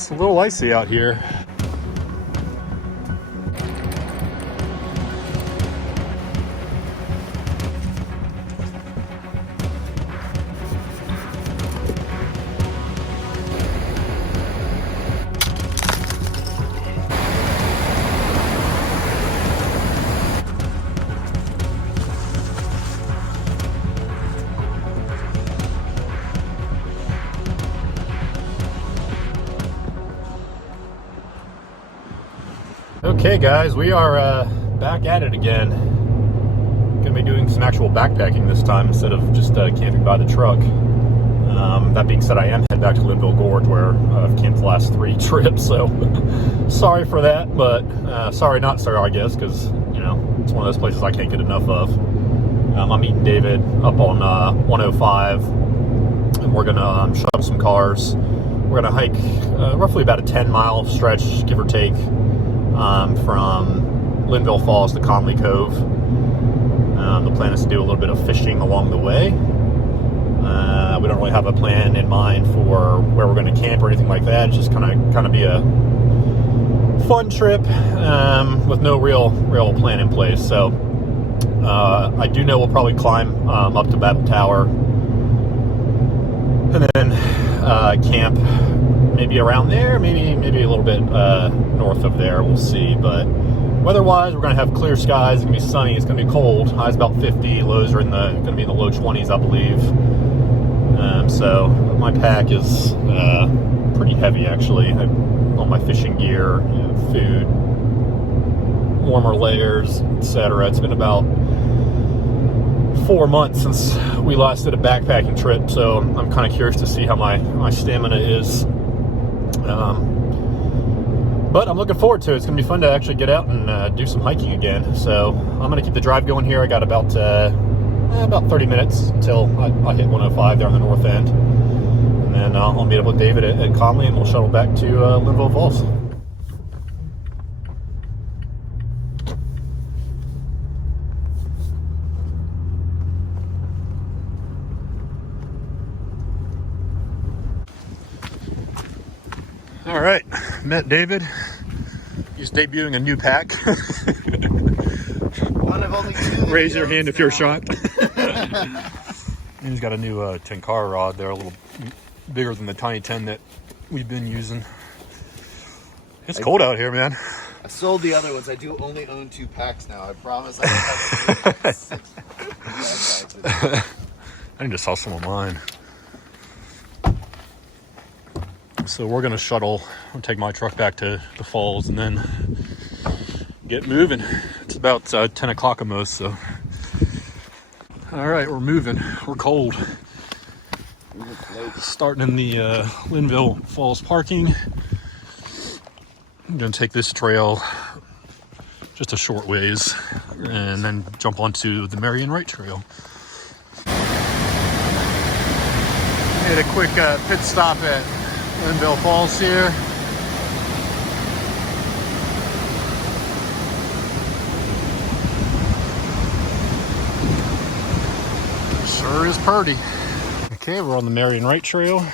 It's a little icy out here. Okay guys, we are back at it again. Gonna be doing some actual backpacking this time instead of just camping by the truck. That being said, I am heading back to Linville Gorge where I've camped the last 3 trips, so sorry for that, but sorry not sorry, I guess, because, you know, it's one of those places I can't get enough of. I'm meeting David up on 105, and we're gonna shut up some cars. We're gonna hike roughly about a 10-mile stretch, give or take, from Linville Falls to Conley Cove. The plan is to do a little bit of fishing along the way. We don't really have a plan in mind for where we're going to camp or anything like that. It's just kind of be a fun trip with no real plan in place. So I do know we'll probably climb up to Babel Tower and then camp maybe around there, maybe a little bit north of there. We'll see. But weather-wise, we're going to have clear skies. It's going to be sunny. It's going to be cold. Highs about 50. Lows are going to be in the low 20s, I believe. So my pack is pretty heavy, actually. All my fishing gear, food, warmer layers, etc. It's been about 4 months since we last did a backpacking trip, so I'm kind of curious to see how my stamina is. But I'm looking forward to it. It's going to be fun to actually get out and do some hiking again. So I'm going to keep the drive going here. I got about 30 minutes until I hit 105 there on the north end. And then I'll meet up with David at Conley, and we'll shuttle back to Linville Falls. All right, met David. He's debuting a new pack. One of only 2. Raise your hand if you're shocked. And he's got a new 10-car rod there, a little bigger than the tiny 10 that we've been using. It's cold out here, man. I sold the other ones. I do only own 2 packs now. I promise I don't have 6 backpacks. I need to sell some of mine. So we're going to shuttle. I'll take my truck back to the falls and then get moving. It's about 10 o'clock almost, so. All right, we're moving. We're cold. Starting in the Linville Falls parking. I'm going to take this trail just a short ways and then jump onto the Marion Wright Trail. Made a quick pit stop at Linville Falls here. Sure is pretty. Okay, we're on the Marion Wright Trail.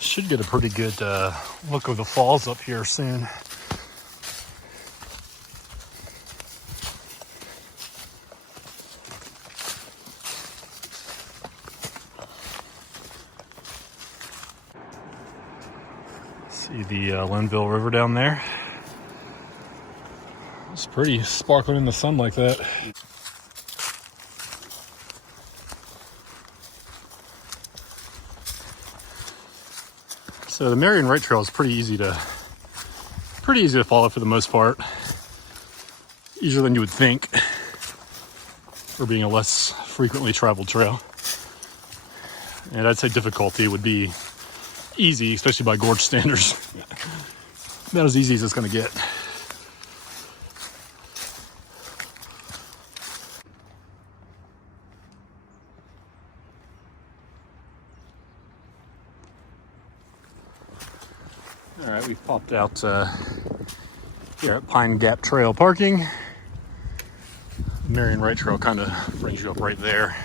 Should get a pretty good look of the falls up here soon. See the Linville River down there. It's pretty sparkling in the sun like that. So the Marion Wright Trail is pretty easy to follow for the most part. Easier than you would think for being a less frequently traveled trail. And I'd say difficulty would be easy, especially by Gorge standards. About as easy as it's going to get. All right, we've popped out here at Pine Gap Trail parking. Marion Wright Trail kind of brings you up right there.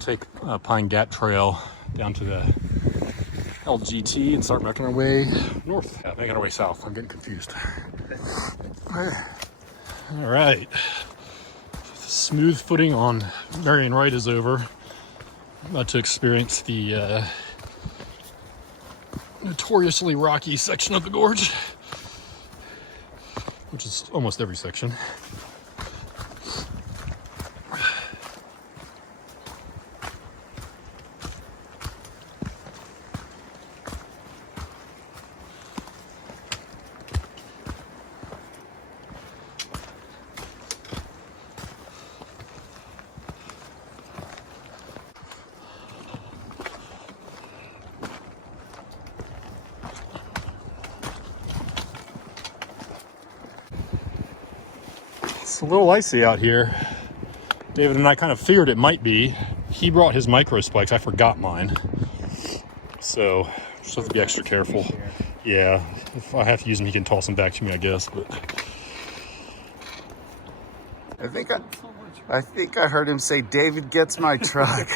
take Pine Gap Trail down to the LGT and start making our way north. Yeah, making our way south. I'm getting confused. All right. Smooth footing on Marion Wright is over. I'm about to experience the notoriously rocky section of the gorge, which is almost every section. It's a little icy out here. David and I kind of figured it might be. He brought his micro spikes. I forgot mine. So just have to be extra careful. Yeah, if I have to use them, he can toss them back to me, I guess. But I think I heard him say, "David gets my truck."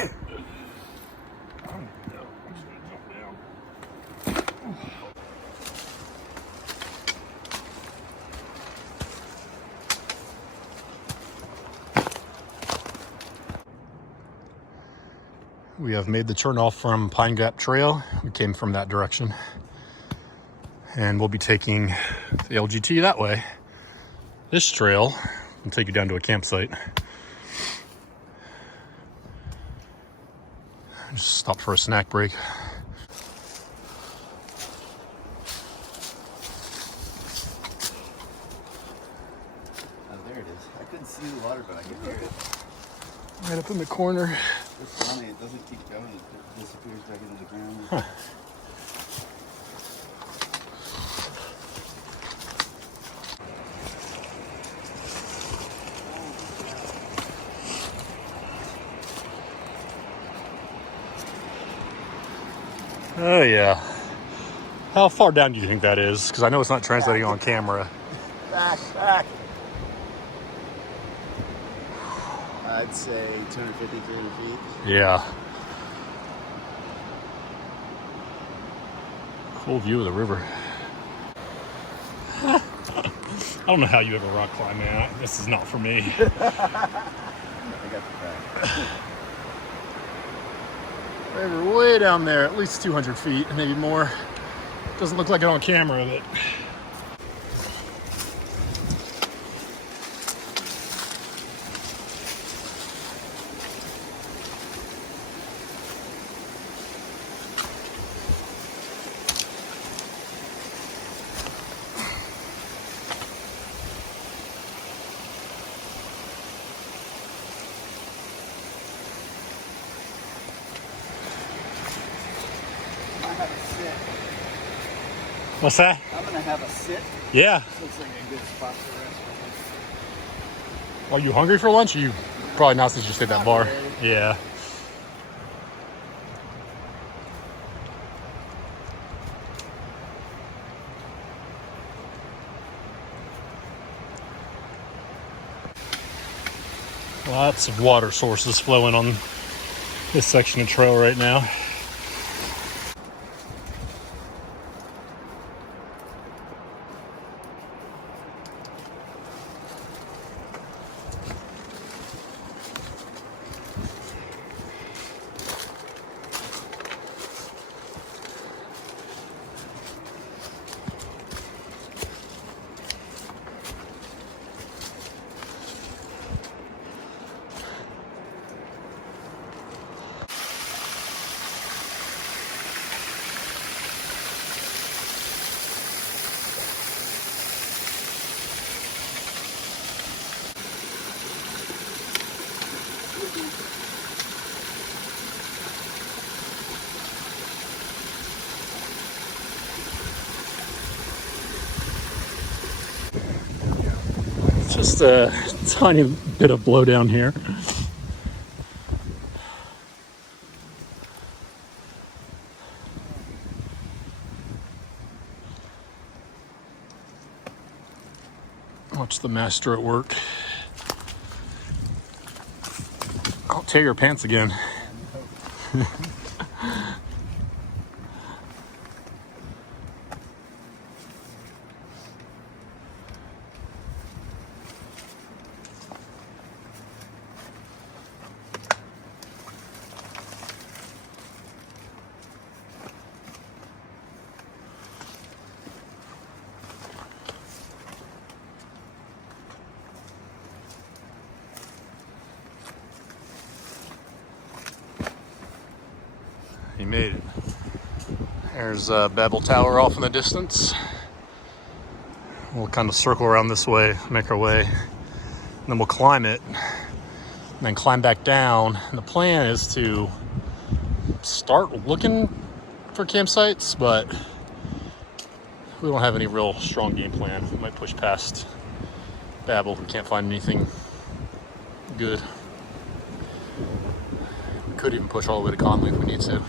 we have made the turn off from Pine Gap Trail. We came from that direction. And we'll be taking the LGT that way. This trail will take you down to a campsite. Just stop for a snack break. Oh, there it is. I couldn't see the water, but I could hear it. Right up in the corner. It's funny, it doesn't keep going, it disappears back into the ground. Huh. Oh yeah. How far down do you think that is? Because I know it's not translating on camera. Back. I'd say 250, 300 feet. Yeah. Cool view of the river. I don't know how you ever rock climb, man. This is not for me. I got the crack. River way down there, at least 200 feet, maybe more. Doesn't look like it on camera, but what's that? I'm gonna have a sit. Yeah. This looks like a good spot for rest. Are you hungry for lunch? Or you probably not since you stayed at that bar. Really. Yeah. Lots of water sources flowing on this section of trail right now. Just a tiny bit of blowdown here. Watch the master at work. I'll tear your pants again. He made it. There's Babel Tower off in the distance. We'll kind of circle around this way, make our way, and then we'll climb it, and then climb back down. And the plan is to start looking for campsites, but we don't have any real strong game plan. We might push past Babel if we can't find anything good. We could even push all the way to Conley if we need to.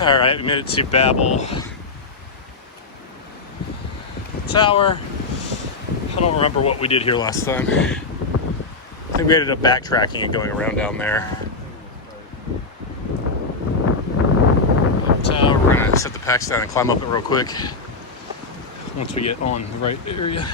All right, we made it to Babel Tower. I don't remember what we did here last time. I think we ended up backtracking and going around down there. Babel Tower, we're gonna set the packs down and climb up it real quick once we get on the right area.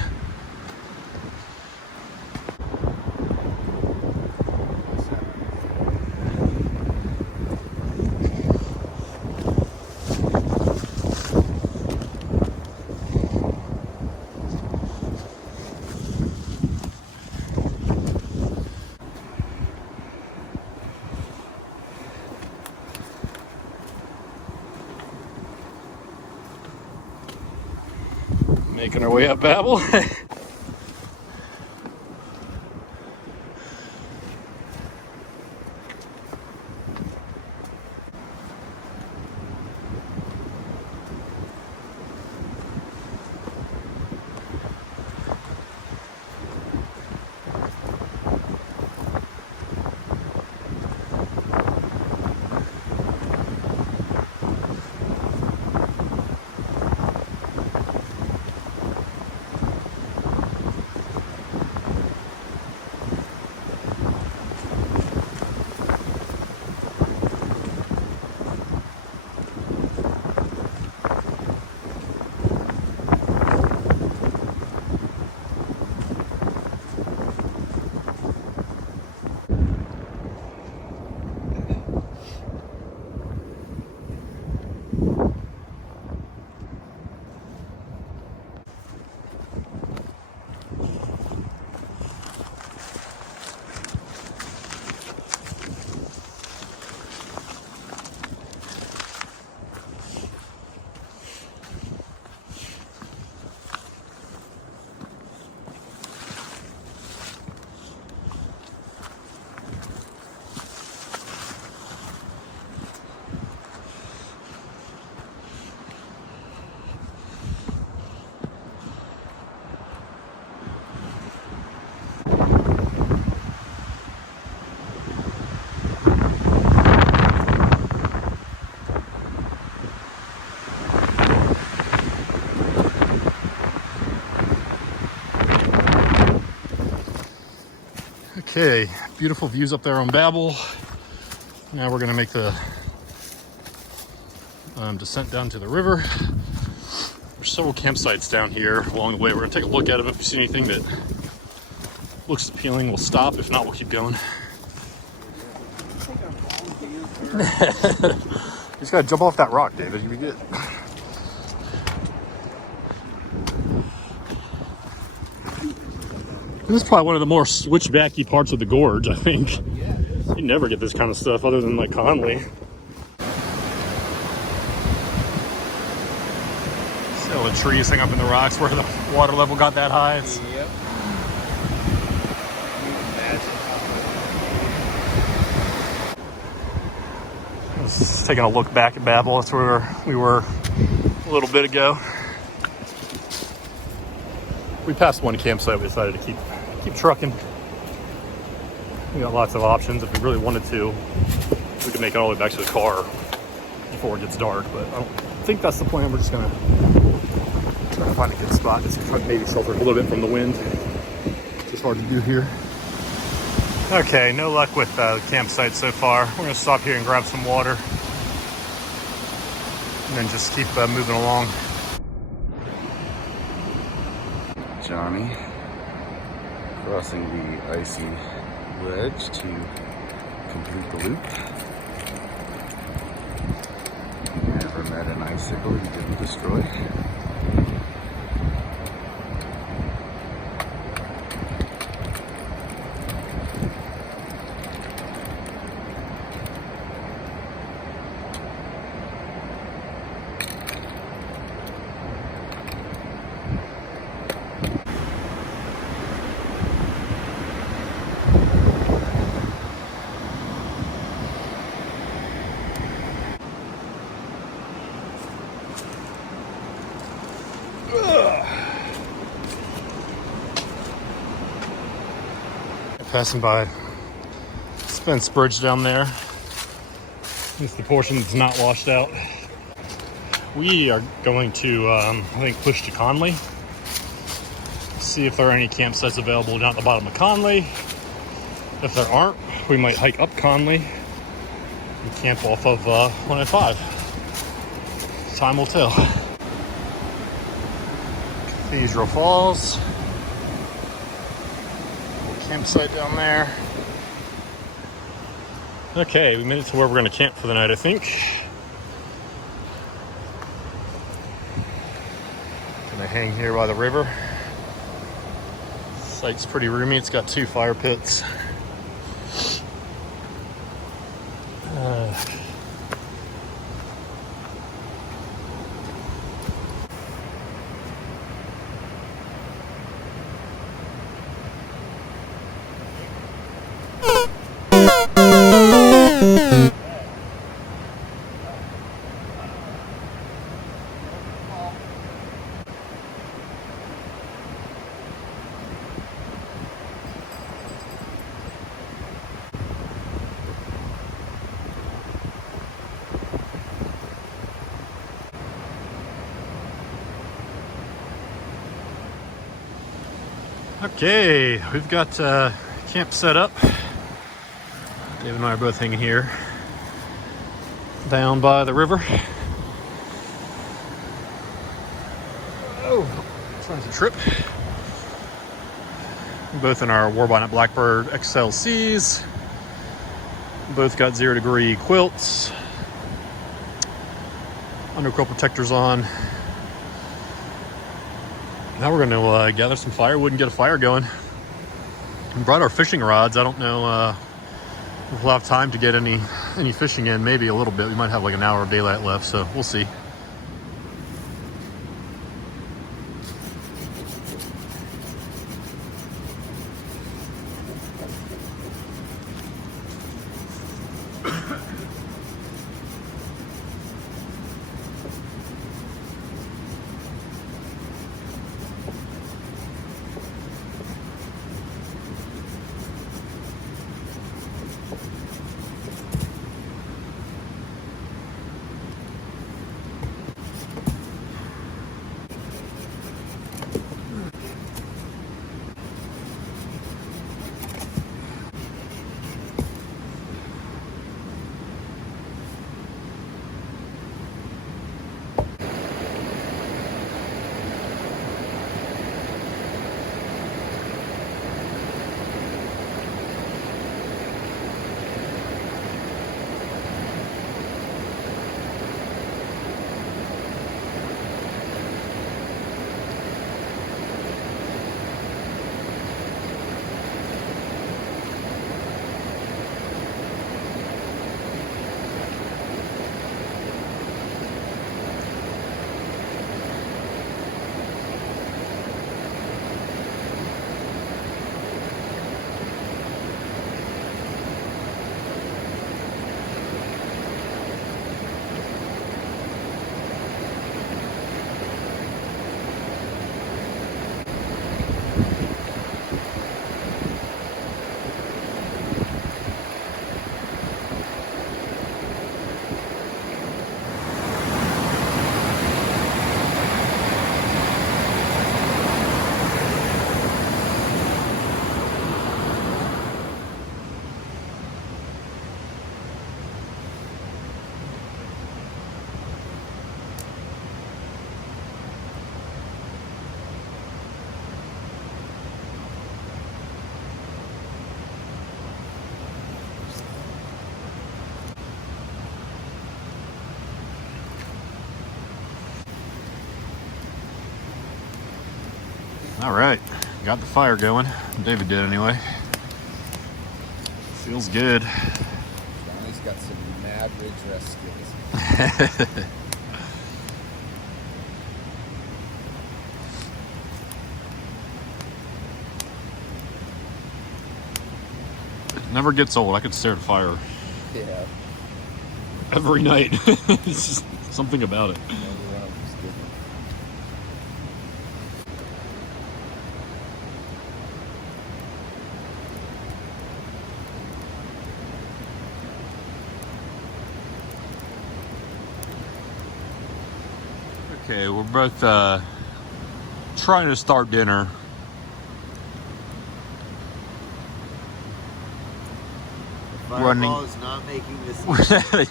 Making our way up Babel. Okay, beautiful views up there on Babel. Now we're gonna make the descent down to the river. There's several campsites down here along the way. We're gonna take a look at them. If we see anything that looks appealing, we'll stop. If not, we'll keep going. You just gotta jump off that rock, David. You'll be good. This is probably one of the more switchbacky parts of the gorge, I think. Yeah. You never get this kind of stuff other than like Conley. Still the trees hang up in the rocks where the water level got that high. It's... Yep. Just taking a look back at Babel. That's where we were a little bit ago. We passed one campsite. We decided to keep trucking. We got lots of options. If we really wanted to, we could make it all the way back to the car before it gets dark. But I don't think that's the plan. We're just gonna try to find a good spot. Just maybe shelter a little bit from the wind. It's just hard to do here. Okay, no luck with the campsite so far. We're gonna stop here and grab some water, and then just keep moving along. Johnny crossing the icy ledge to complete the loop. Never met an icicle he didn't destroy. Passing by Spence Bridge down there. This is the portion that's not washed out. We are going to, I think, push to Conley. See if there are any campsites available down at the bottom of Conley. If there aren't, we might hike up Conley and camp off of 105. Time will tell. Cathedral Falls. Campsite down there. Okay, we made it to where we're going to camp for the night, I think. Gonna hang here by the river. Site's pretty roomy. It's got 2 fire pits. Okay, we've got camp set up. Dave and I are both hanging here down by the river. Oh, trying to trip. We're both in our Warbonnet Blackbird XLCs. Both got 0-degree quilts. Underquilt protectors on. Now we're going to gather some firewood and get a fire going. We brought our fishing rods. I don't know if we'll have time to get any fishing in. Maybe a little bit. We might have like an hour of daylight left, so we'll see. All right, got the fire going. David did anyway. Feels good. Johnny's got some mad ridge rest skills. It never gets old. I could stare at fire Yeah. every night. It's just something about it. Okay, we're both trying to start dinner. Fireball is not making this.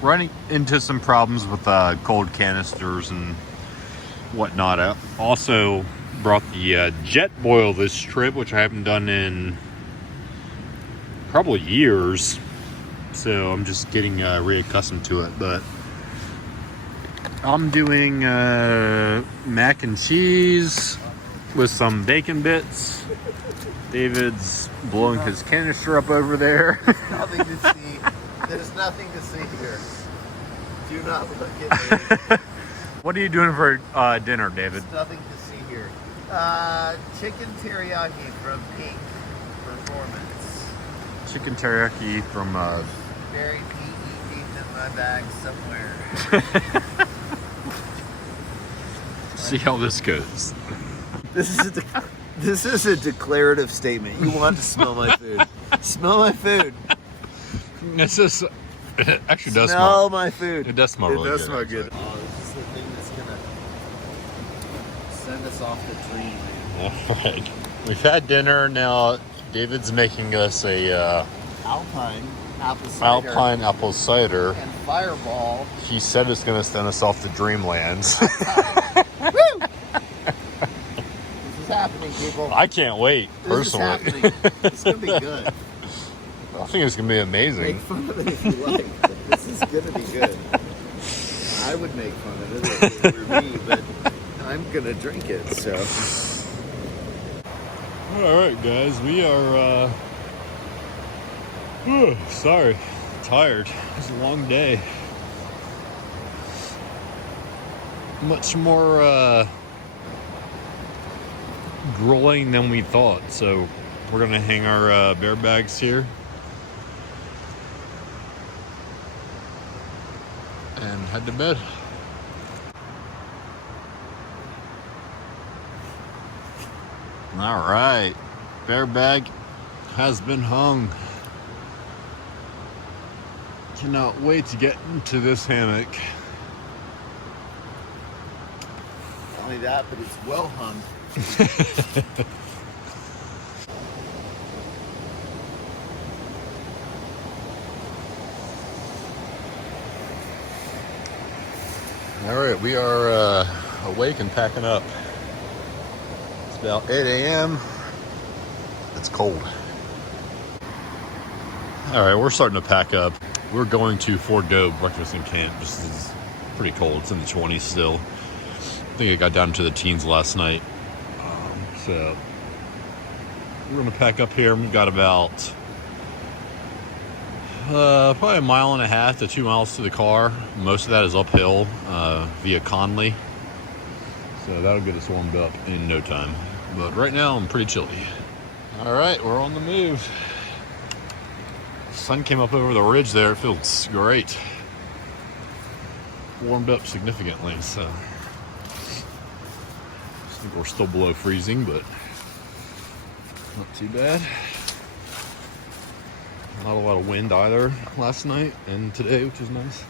Running into some problems with cold canisters and whatnot. I also brought the jet boil this trip, which I haven't done in probably years. So I'm just getting reaccustomed to it. But I'm doing mac and cheese with some bacon bits. David's blowing his canister up over there. Nothing to see. There's nothing to see here. Do not look at me. What are you doing for dinner, David? There's nothing to see here. Chicken teriyaki from Pink Performance. Chicken teriyaki from Very PE deep in my bag somewhere. see how this goes. This is a declarative statement. You want to smell my food. Smell my food. This is, it actually does Smell smell. my food. It does smell really It does good. smell good. Oh, this is the thing that's gonna send us off the dream. All right, we've had dinner. Now David's making us a Alpine apple cider. Alpine apple cider. And Fireball. He said it's going to send us off to dreamlands. Woo! This is happening, people. I can't wait, This is personally. happening. It's gonna be good. I think it's going to be amazing. Make fun of it if you like, but this is gonna be good. I would make fun of it if it were me, but I'm gonna drink it, so. All right, guys, we are, sorry, tired. It's a long day. Much more, grueling than we thought. So we're gonna hang our, bear bags here. And head to bed. All right, bear bag has been hung. Cannot wait to get into this hammock. Not only that, but it's well hung. All right, we are awake and packing up. It's about 8 a.m. It's cold. All right, we're starting to pack up. We're going to forego breakfast in camp. This is pretty cold. It's in the 20s still. I think it got down to the teens last night. So we're going to pack up here. We've got about probably 1.5 miles to 2 miles to the car. Most of that is uphill via Conley. So that'll get us warmed up in no time. But right now I'm pretty chilly. All right, we're on the move. Sun came up over the ridge there. It feels great. Warmed up significantly, so I think we're still below freezing, but not too bad. Not a lot of wind either last night and today, which is nice.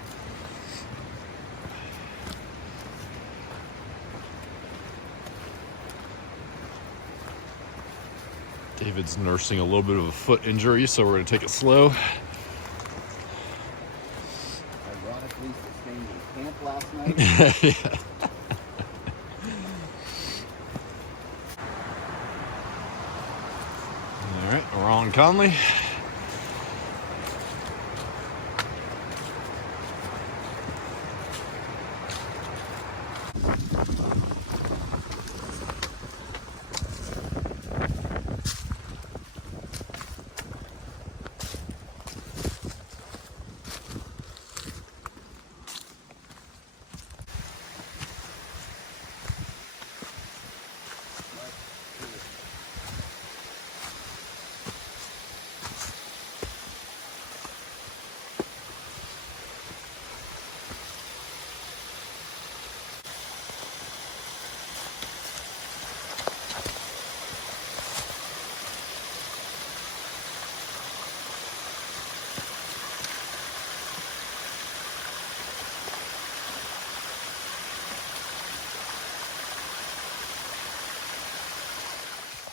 David's nursing a little bit of a foot injury, so we're going to take it slow. Ironically sustained in camp last night. Yeah. All right, we're on Conley.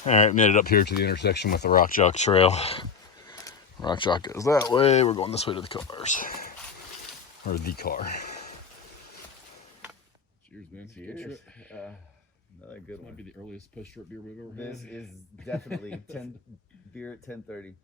All right, made it up here to the intersection with the Rock Jock Trail. Rock Jock goes that way. We're going this way to the cars. Or the car. Cheers, man. Cheers. Another good one. Might be the earliest post-trip beer we've ever had. This is definitely beer at 10:30.